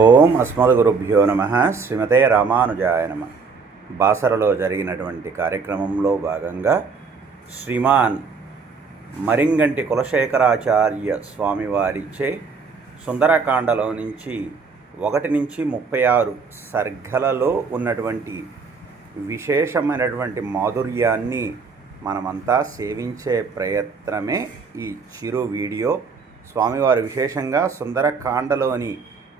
ఓం అస్మద్గురుభ్యో నమ. శ్రీమతే రామానుజాయ నమ. బాసరలో జరిగినటువంటి కార్యక్రమంలో భాగంగా శ్రీమాన్ మరింగంటి కులశేఖరాచార్య స్వామివారిచే సుందరకాండలో నుంచి 1 నుంచి 36 సర్గలలో ఉన్నటువంటి విశేషమైనటువంటి మాధుర్యాన్ని మనమంతా సేవించే ప్రయత్నమే ఈ చిరు వీడియో. స్వామివారు విశేషంగా సుందరకాండలోని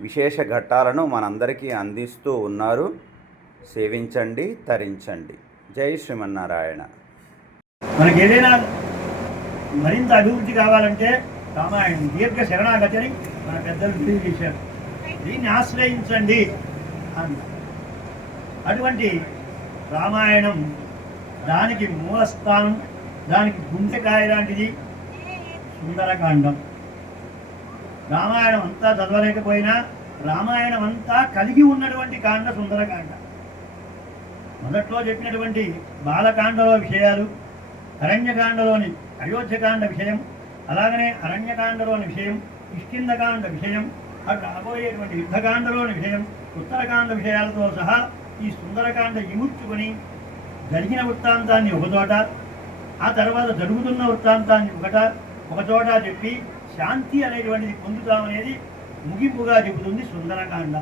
విశేష ఘట్టాలను మనందరికీ అందిస్తూ ఉన్నారు. సేవించండి, తరించండి. జై శ్రీమన్నారాయణ. మనకి ఏదైనా మరింత అభివృద్ధి కావాలంటే రామాయణం దీర్ఘ శరణాగతిని మన పెద్దలు తెలియజేశారు. దీన్ని ఆశ్రయించండి అన్న అటువంటి రామాయణం, దానికి మూలస్థానం, దానికి గుండెకాయ లాంటిది సుందరకాండం. రామాయణం అంతా చదవలేకపోయినా రామాయణం అంతా కలిగి ఉన్నటువంటి కాండ సుందరకాండ. మొదట్లో చెప్పినటువంటి బాలకాండలో విషయాలు, అరణ్యకాండలోని అయోధ్యకాండ విషయం, అలాగనే అరణ్యకాండలోని విషయం, కిష్కింధకాండ విషయం, అటు రాబోయేటువంటి యుద్ధకాండలోని విషయం, ఉత్తరకాండ విషయాలతో సహా ఈ సుందరకాండ ఇముడ్చుకొని జరిగిన వృత్తాంతాన్ని ఒకచోట, ఆ తర్వాత జరుగుతున్న వృత్తాంతాన్ని ఒకచోట చెప్పి శాంతి అనేటువంటిది పొందుతామనేది ముగింపుగా చెబుతుంది సుందరకాండ.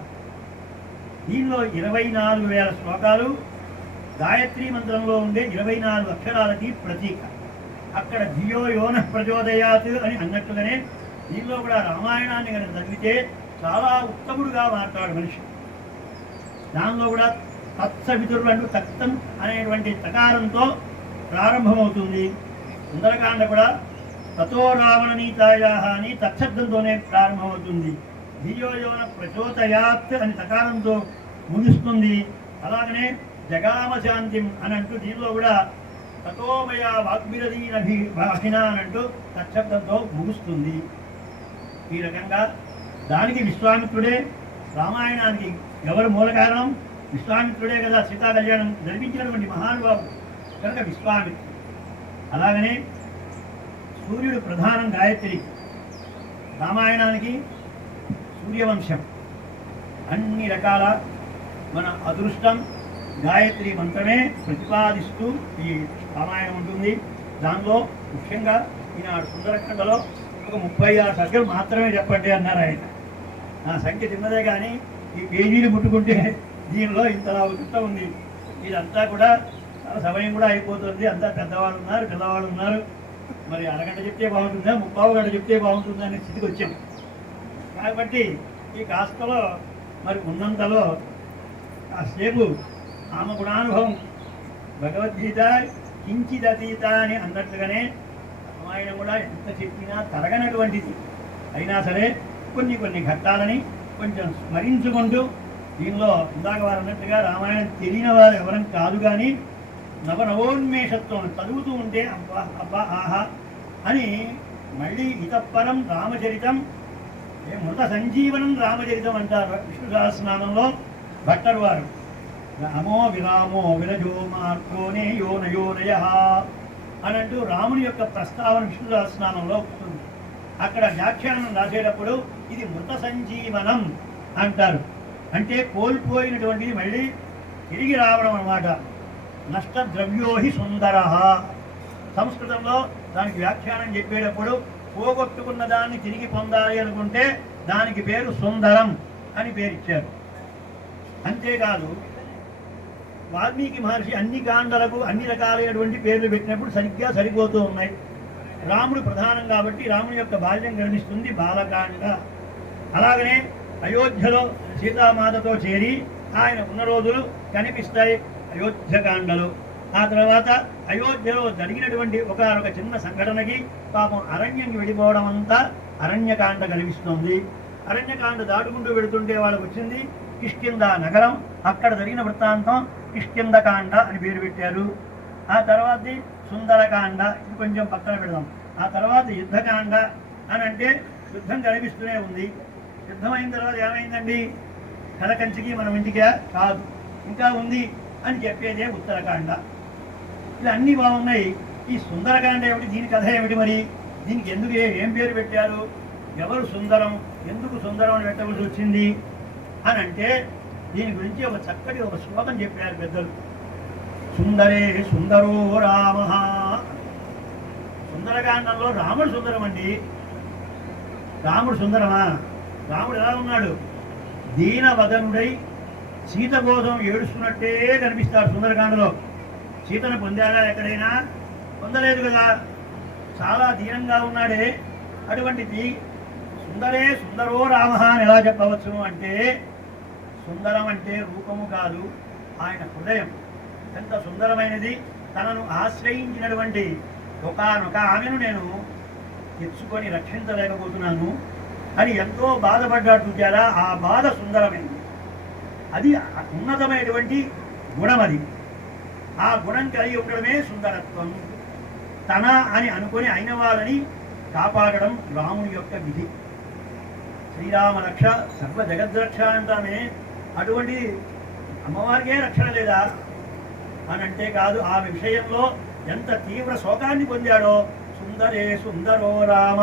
దీనిలో 24,000 శ్లోకాలు గాయత్రీ మంత్రంలో ఉండే 24 అక్షరాలకి ప్రతీక. అక్కడ ధియో యోన ప్రచోదయాత్ అని అన్నట్టుగానే దీనిలో కూడా రామాయణాన్ని కనుక చదివితే చాలా ఉత్తముడుగా మాట్లాడు మనిషి. దానిలో కూడా తత్సవితురులు అంటూ తక్తం అనేటువంటి తకారంతో ప్రారంభమవుతుంది. సుందరకాండ కూడా తతో రావణ నీతాయా అని తత్శబ్దంతోనే ప్రారంభమవుతుంది. ధియోయోన ప్రచోదయాత్ అని తకారంతో ముగిస్తుంది. అలాగనే జగామ శాంతిం అని అంటూ దీనిలో కూడా తతోమయ వాగ్భిరదీనభిన అని అంటూ తత్శబ్దంతో ముగుస్తుంది. ఈ రకంగా దానికి విశ్వామిత్రుడే, రామాయణానికి ఎవరు మూల కారణం? విశ్వామిత్రుడే కదా. సీతా కళ్యాణం జరిపించినటువంటి మహానుభావుడు కనుక విశ్వామిత్రుడు. అలాగనే సూర్యుడు ప్రధానం గాయత్రి. రామాయణానికి సూర్యవంశం. అన్ని రకాల మన అదృష్టం గాయత్రి మంత్రమే ప్రతిపాదిస్తూ ఈ రామాయణం ఉంటుంది. దానిలో ముఖ్యంగా ఈనాడు సుందరకాండలో ఒక 36 సర్గలు మాత్రమే చెప్పండి అన్నారు ఆయన. నా సంఖ్య చిన్నదే కానీ ఈ పేజీలు ముట్టుకుంటే దీనిలో ఇంతలా ఉచిత ఉంది. ఇదంతా కూడా చాలా సమయం కూడా అయిపోతుంది. అంతా పిల్లవాళ్ళు ఉన్నారు. మరి అరగంట చెప్తే బాగుంటుందా, 30 గంట చెప్తే బాగుంటుందా అనే స్థితికి వచ్చింది. కాబట్టి ఈ కాస్తలో మరి ఉన్నంతలో కాసేపు ఆమె గుణానుభవం భగవద్గీత కించిదతీత అని అన్నట్లుగానే రామాయణం కూడా ఎంత చెప్పినా తరగనటువంటిది. అయినా సరే కొన్ని ఘట్టాలని కొంచెం స్మరించుకుంటూ దీనిలో ఇందాక వారు అన్నట్టుగా రామాయణం తెలియని వారు ఎవరం కాదు, కానీ నవనవోన్మేషత్వం చదువుతూ ఉంటే అబ్బా అబ్బా ఆహా అని మళ్ళీ ఇతపరం రామచరితం, మృత సంజీవనం రామచరితం అంటారు విష్ణు సహస్రనామంలో భట్టరు వారు. రామో విరామో విరజో మార్కోనే యోనయోనయ అనంటూ రాముని యొక్క ప్రస్తావన విష్ణు సహస్రనామంలో వస్తుంది. అక్కడ వ్యాఖ్యానం రాసేటప్పుడు ఇది మృత సంజీవనం అంటారు. అంటే కోల్పోయినటువంటిది మళ్ళీ తిరిగి రావడం అన్నమాట. నష్టద్రవ్యోహి సుందర. సంస్కృతంలో దానికి వ్యాఖ్యానం చెప్పేటప్పుడు పోగొట్టుకున్న దాన్ని తిరిగి పొందాలి అనుకుంటే దానికి పేరు సుందరం అని పేరిచ్చారు. అంతేకాదు వాల్మీకి మహర్షి అన్ని కాండలకు అన్ని రకాలైనటువంటి పేర్లు పెట్టినప్పుడు సరిగ్గా సరిపోతూ ఉన్నాయి. రాముడు ప్రధానం కాబట్టి రాముడి యొక్క బాల్యం కనిపిస్తుంది బాలకాండ. అలాగనే అయోధ్యలో సీతామాతతో చేరి ఆయన ఉన్న రోజులు కనిపిస్తాయి అయోధ్యకాండలు. ఆ తర్వాత అయోధ్యలో జరిగినటువంటి ఒక చిన్న సంఘటనకి పాపం అరణ్యంకి వెళ్ళిపోవడం అంతా అరణ్యకాండ కనిపిస్తుంది. అరణ్యకాండ దాటుకుంటూ వెళుతుంటే వాళ్ళకు వచ్చింది కిష్కింధ నగరం. అక్కడ జరిగిన వృత్తాంతం కిష్కింధకాండ అని పేరు పెట్టారు. ఆ తర్వాత సుందరకాండ, ఇది కొంచెం పక్కన పెడదాం. ఆ తర్వాత యుద్ధకాండ అని అంటే యుద్ధం కనిపిస్తూనే ఉంది. యుద్ధం అయిన తర్వాత ఏమైందండి? కథ కంచికి మనం ఇంటికి కాదు, ఇంకా ఉంది అని చెప్పేదే ఉత్తరకాండ. ఇలా అన్నీ బాగున్నాయి. ఈ సుందరకాండ ఏమిటి? దీని కథ ఏమిటి? మరి దీనికి ఎందుకు ఏం పేరు పెట్టారు? ఎవరు సుందరం, ఎందుకు సుందరం అని పెట్టవలసి వచ్చింది అని అంటే దీని గురించి ఒక చక్కటి ఒక శ్లోకం చెప్పారు పెద్దలు. సుందరే సుందరో రామ. సుందరకాండంలో రాముడు సుందరం అండి. రాముడు సుందరమా? రాముడు ఎలా ఉన్నాడు? దీనవదనుడై సీత కోసం ఏడుస్తున్నట్టే కనిపిస్తాడు సుందరకాండలో. సీతను పొందాడా ఎక్కడైనా? పొందలేదు కదా. చాలా దీనంగా ఉన్నాడే. అటువంటిది సుందరే సుందరో రామ అని ఎలా చెప్పవచ్చును అంటే, సుందరం అంటే రూపము కాదు, ఆయన హృదయం ఎంత సుందరమైనది. తనను ఆశ్రయించినటువంటి ఒకనొక ఆమెను నేను తెచ్చుకొని రక్షించలేకపోతున్నాను అని ఎంతో బాధపడ్డాడు. చూచారా? ఆ బాధ సుందరమైనది. అది ఉన్నతమైనటువంటి గుణం. అది ఆ గుణం కలిగి ఉండడమే సుందరత్వం. తన అని అనుకొని అయిన వాళ్ళని కాపాడడం రాముని యొక్క విధి. శ్రీరామ రక్ష సర్వ జగద్రక్ష అంటామే. అటువంటి అమ్మవారికే రక్షణ లేదా అని అంటే కాదు. ఆమె విషయంలో ఎంత తీవ్ర శోకాన్ని పొందాడో. సుందరే సుందరో రామ,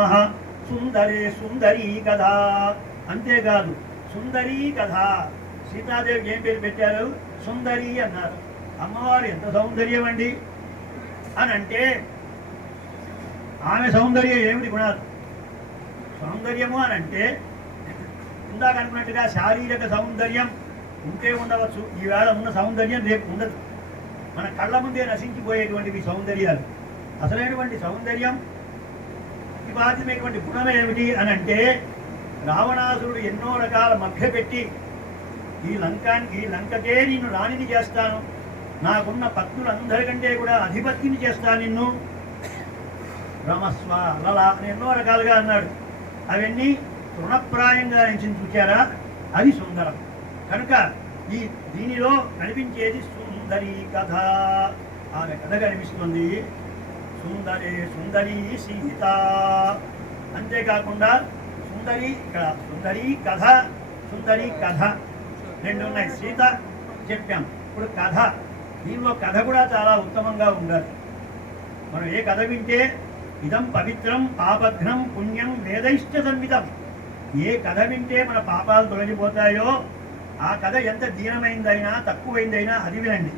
సుందరే సుందరీ కథ. అంతేకాదు సుందరీ కథ. సీతాదేవికి ఏం పేరు పెట్టారు? సుందరి అన్నారు. అమ్మవారు ఎంత సౌందర్యం అండి అని అంటే, ఆమె సౌందర్యం ఏమిటి గుణాలు? సౌందర్యము అని అంటే ఇందాక అనుకున్నట్టుగా శారీరక సౌందర్యం ఉంటే ఉండవచ్చు. ఈవేళ ఉన్న సౌందర్యం రేపు ఉండదు. మన కళ్ళ ముందే నశించిపోయేటువంటివి సౌందర్యాలు. అసలైనటువంటి సౌందర్యం ప్రతిపాదితమైనటువంటి గుణం ఏమిటి అని అంటే, రావణాసురుడు ఎన్నో రకాల మభ్యపెట్టి ఈ లంకకే నిన్ను రాణిని చేస్తాను, నాకున్న పత్నులందరికంటే కూడా అధిపత్తిని చేస్తాను నిన్ను, రమస్వ లలా అని ఎన్నో రకాలుగా అన్నాడు. అవన్నీ తృణప్రాయంగా నుంచి చూచారా? అది సుందరం. కనుక దీనిలో కనిపించేది సుందరి కథ. ఆమె కథ కనిపిస్తుంది. సుందరే సుందరీ సీత. అంతేకాకుండా సుందరి ఇక్కడ సుందరీ కథ, సుందరీ కథ రెండు ఉన్నాయి. సీత చెప్పాం, ఇప్పుడు కథ. దీనిలో కథ కూడా చాలా ఉత్తమంగా ఉండాలి. మనం ఏ కథ వింటే ఇదం పవిత్రం పాపఘ్నం పుణ్యం వేదైశ్చ సంవితం. ఏ కథ వింటే మన పాపాలు తొలగిపోతాయో ఆ కథ ఎంత దీనమైందైనా తక్కువైందైనా అది వినండి.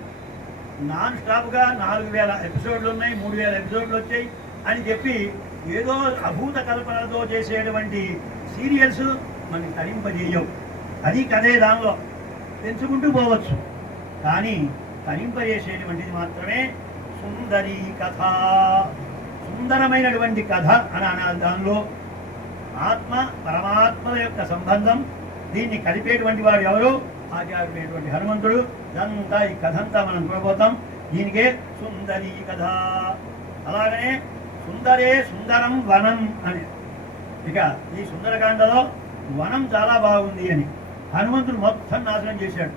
నాన్ స్టాప్గా 4000 ఎపిసోడ్లు ఉన్నాయి, 3000 ఎపిసోడ్లు వచ్చాయి అని చెప్పి ఏదో అభూత కల్పనలతో చేసేటువంటి సీరియల్స్ మనకి తరింపజేయవు. అది కథే, దానిలో పెంచుకుంటూ పోవచ్చు. కానీ తరింపజేసేటువంటిది మాత్రమే సుందరీ కథ. సుందరమైనటువంటి కథ అని అనాలి. దానిలో ఆత్మ పరమాత్మల యొక్క సంబంధం. దీన్ని కలిపేటువంటి వాడు ఎవరు? ఆచార్యుడైనటువంటి హనుమంతుడు. ఇదంతా ఈ కథ అంతా మనం చూడబోతాం. దీనికే సుందరీ కథ. అలాగనే సుందరే సుందరం వనం అని. ఇక ఈ సుందరకాండలో వనం చాలా బాగుంది అని హనుమంతుడు మొత్తం నాశనం చేశాడు.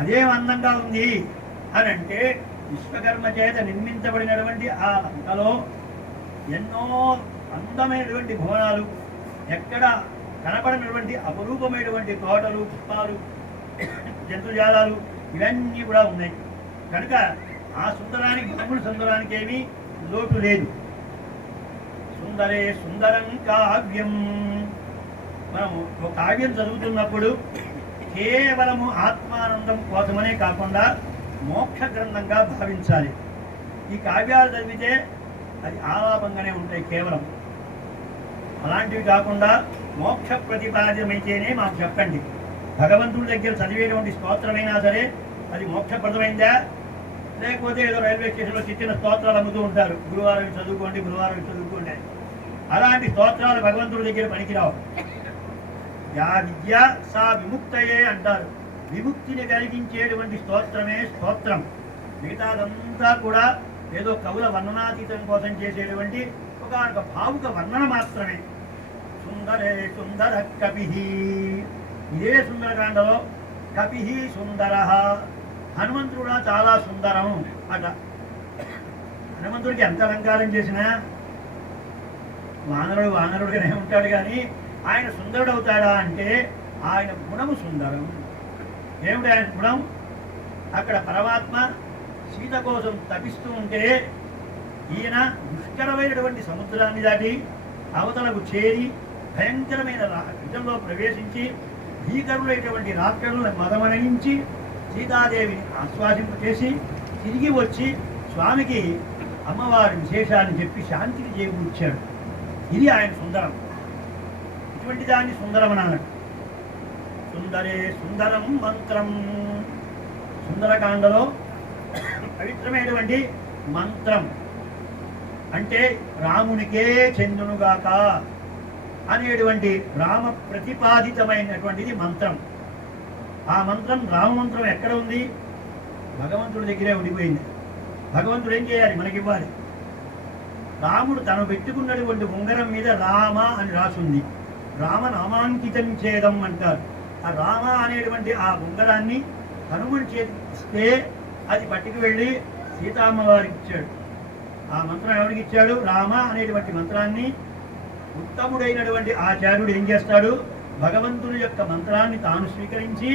అదేం అందంగా ఉంది అని అంటే, విశ్వకర్మ చేత నిర్మించబడినటువంటి ఆ లంకలో ఎన్నో అందమైనటువంటి భవనాలు, ఎక్కడ కనపడినటువంటి అపురూపమైనటువంటి తోటలు, పుష్పాలు, జంతుజాలాలు ఇవన్నీ కూడా ఉన్నాయి. కనుక ఆ సుందరానికి, భూముల సుందరానికి ఏమీ లోటు లేదు. సుందరే సుందరం కావ్యం. మనము ఒక కావ్యం చదువుతున్నప్పుడు కేవలము ఆత్మానందం కోసమనే కాకుండా మోక్ష గ్రంథంగా భావించాలి. ఈ కావ్యాలు చదివితే అది ఆలాపంగానే ఉంటాయి కేవలం. అలాంటివి కాకుండా మోక్ష ప్రతిపాద్యమైతేనే మాకు చెప్పండి. భగవంతుడి దగ్గర చదివేటువంటి స్తోత్రమైనా సరే అది మోక్షప్రదమైందా, లేకపోతే ఏదో రైల్వే స్టేషన్లో చిన్న స్తోత్రాలు అమ్ముతూ ఉంటారు, గురువారం చదువుకోండి, గురువారం చదువుకోండి. అలాంటి స్తోత్రాలు భగవంతుడి దగ్గర పనికిరావు. యా విద్య సా విముక్తయే అంటారు. విముక్తిని కలిగించేటువంటి స్తోత్రమే స్తోత్రం. మిగతాదంతా కూడా ఏదో కవుల వర్ణనాతీతం కోసం చేసేటువంటి ఒక భావుక వర్ణన మాత్రమే. సుందరే సుందర కపి. ఇదే సుందరకాండలో కపి సుందర. హనుమంతుడు కూడా చాలా సుందరం అట. హనుమంతుడికి ఎంత అలంకారం చేసినా వానరుడు వానరుడుగానే ఉంటాడు, కానీ ఆయన సుందరుడు అవుతాడా అంటే ఆయన గుణము సుందరం. ఏమిటి ఆయన గుణం? అక్కడ పరమాత్మ సీత కోసం తపిస్తూ ఉంటే ఈయన దుష్కరమైనటువంటి సముద్రాన్ని దాటి అవతలకు చేరి భయంకరమైన యుద్ధంలో ప్రవేశించి భీకరులైనటువంటి రాక్షసులను మదమణించి సీతాదేవిని ఆశ్వాసింపచేసి తిరిగి వచ్చి స్వామికి అమ్మవారి విశేషాన్ని చెప్పి శాంతిని చేకూర్చాడు. ఇది ఆయన సుందరం. ఇటువంటి దాన్ని సుందరం అన్నాడు. సుందరే సుందరం మంత్రం. సుందరకాండలో పవిత్రమైనటువంటి మంత్రం అంటే రామునికే చెందునుగాక అనేటువంటి రామ ప్రతిపాదితమైనటువంటిది మంత్రం. ఆ మంత్రం రామమంత్రం ఎక్కడ ఉంది? భగవంతుడి దగ్గరే ఉండిపోయింది. భగవంతుడు ఏం చేయాలి? మనకివ్వాలి. రాముడు తను పెట్టుకున్నటువంటి ఉంగరం మీద రామ అని రాసుంది. రామనామాంకితం చేదం అంటారు. ఆ రామ అనేటువంటి ఆ ఉంగరాన్ని హనుమని చేస్తే అది పట్టుకు వెళ్ళి సీతామ్మవారికి ఇచ్చాడు. ఆ మంత్రం ఎవరికి ఇచ్చాడు? రామ అనేటువంటి మంత్రాన్ని ఉత్తముడైనటువంటి ఆచార్యుడు ఏం చేస్తాడు? భగవంతుని యొక్క మంత్రాన్ని తాను స్వీకరించి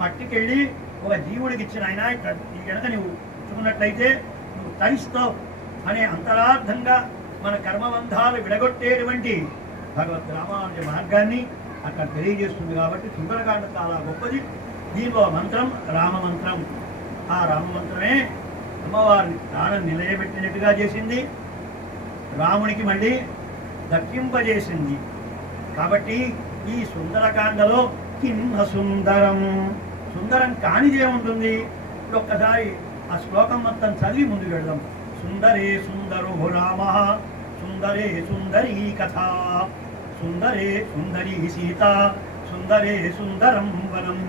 పట్టుకెళ్ళి ఒక జీవుడికి ఇచ్చిన ఆయన ఈ కనుక నువ్వు ఇచ్చుకున్నట్లయితే నువ్వు తరిస్తావు అనే అంతరార్థంగా మన కర్మబంధాలు విడగొట్టేటువంటి భగవద్ రామానుజ మార్గాన్ని అక్కడ తెలియజేస్తుంది. కాబట్టి సుందరకాండ చాలా గొప్పది. దీనిలో మంత్రం రామమంత్రం. ఆ రామమంత్రమే అమ్మవారిని ప్రాణం నిలయబెట్టినట్టుగా చేసింది, రామునికి మళ్ళీ దక్కింపజేసింది. కాబట్టి ఈ సుందరకాండలో కిన్న సుందరం, సుందరం కానిదేముంటుంది? ఇప్పుడు ఒక్కసారి ఆ శ్లోకం మొత్తం చదివి ముందు వెళ్దాం. సుందరే సుందరో రామ, సుందరే సుందరీ కథ, సుందరే సుందరీ సీత, సుందరే సుందరం వనం,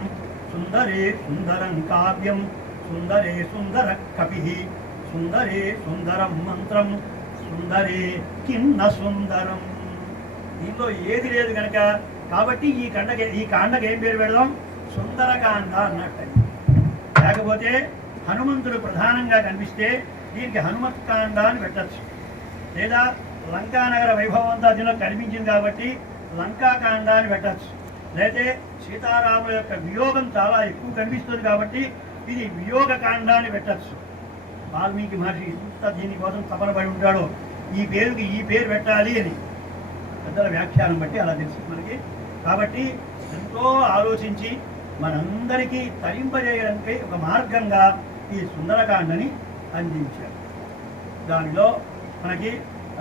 సుందరే సుందరం కావ్యం, సుందరే సుందర కవి, సుందరే సుందరం మంత్రం, సుందరే కిన్న సుందరం. దీంట్లో ఏది లేదు కనుక కాబట్టి ఈ కాండకి ఏం పేరు పెడదాం? సుందరకాండ అన్నట్టు. లేకపోతే హనుమంతుడు ప్రధానంగా కనిపిస్తే దీనికి హనుమత్కాండ అని పెట్టచ్చు. లేదా లంకానగర వైభవం అంతా దీనిలో కనిపించింది కాబట్టి లంకాకాండ అని పెట్టచ్చు. లేతే సీతారాముల యొక్క వియోగం చాలా ఎక్కువ కనిపిస్తుంది కాబట్టి ఇది వియోగకాండ అని పెట్టచ్చు. వాల్మీకి మహర్షి ఇంత దీనికోసం తపన పడి ఉంటాడో ఈ పేరుకి ఈ పేరు పెట్టాలి అని పెద్దల వ్యాఖ్యానం బట్టి అలా తెలుసు మనకి. కాబట్టి ఎంతో ఆలోచించి మనందరికీ తరింపజేయడానికి ఒక మార్గంగా ఈ సుందరకాండని అందించారు. దానిలో మనకి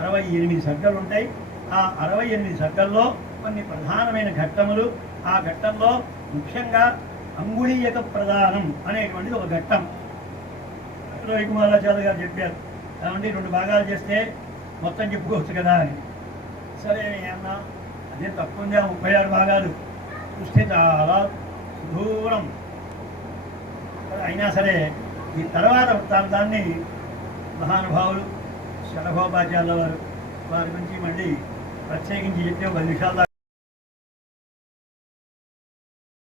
68 సర్గలు ఉంటాయి. ఆ 68 సర్గల్లో కొన్ని ప్రధానమైన ఘట్టములు. ఆ ఘట్టంలో ముఖ్యంగా అంగుళీయక ప్రధానం అనేటువంటిది ఒక ఘట్టం. రవికుమారాచార్య గారు చెప్పారు, కాబట్టి 2 భాగాలు చేస్తే మొత్తం చెప్పుకోవచ్చు కదా అని. సరే అన్నా, అదే తక్కువ ఉంది. 36 భాగాలు చూస్తే చాలా దూరం. అయినా సరే ఈ తర్వాత వృత్తాంతాన్ని మహానుభావులు శరభోపాచార్యుల వారి గురించి మళ్ళీ ప్రత్యేకించి చెప్తే 10 నిమిషాలు